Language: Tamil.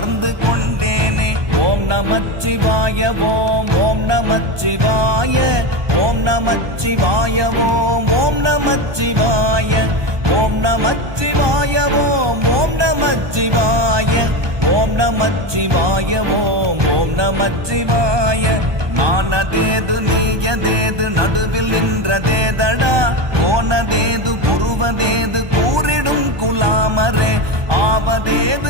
உணர்ந்து கொண்டேனே ஓம் நமச்சிவாய ஓம் ஓம் நமச்சிவாய ஓம் நமச்சிவாய ஓம் ஓம் நமச்சிவாய ஓம் நமச்சிவாய ஓம் ஓம் நமச்சிவாய ஓம் நமச்சிவாய ஓம் ஓம் நமச்சிவாய. நானதேது நீயதேது நடுவில் நின்றதேதடா. போனதேது புருவதேது கூறிடும் குலாமரே. ஆவதேது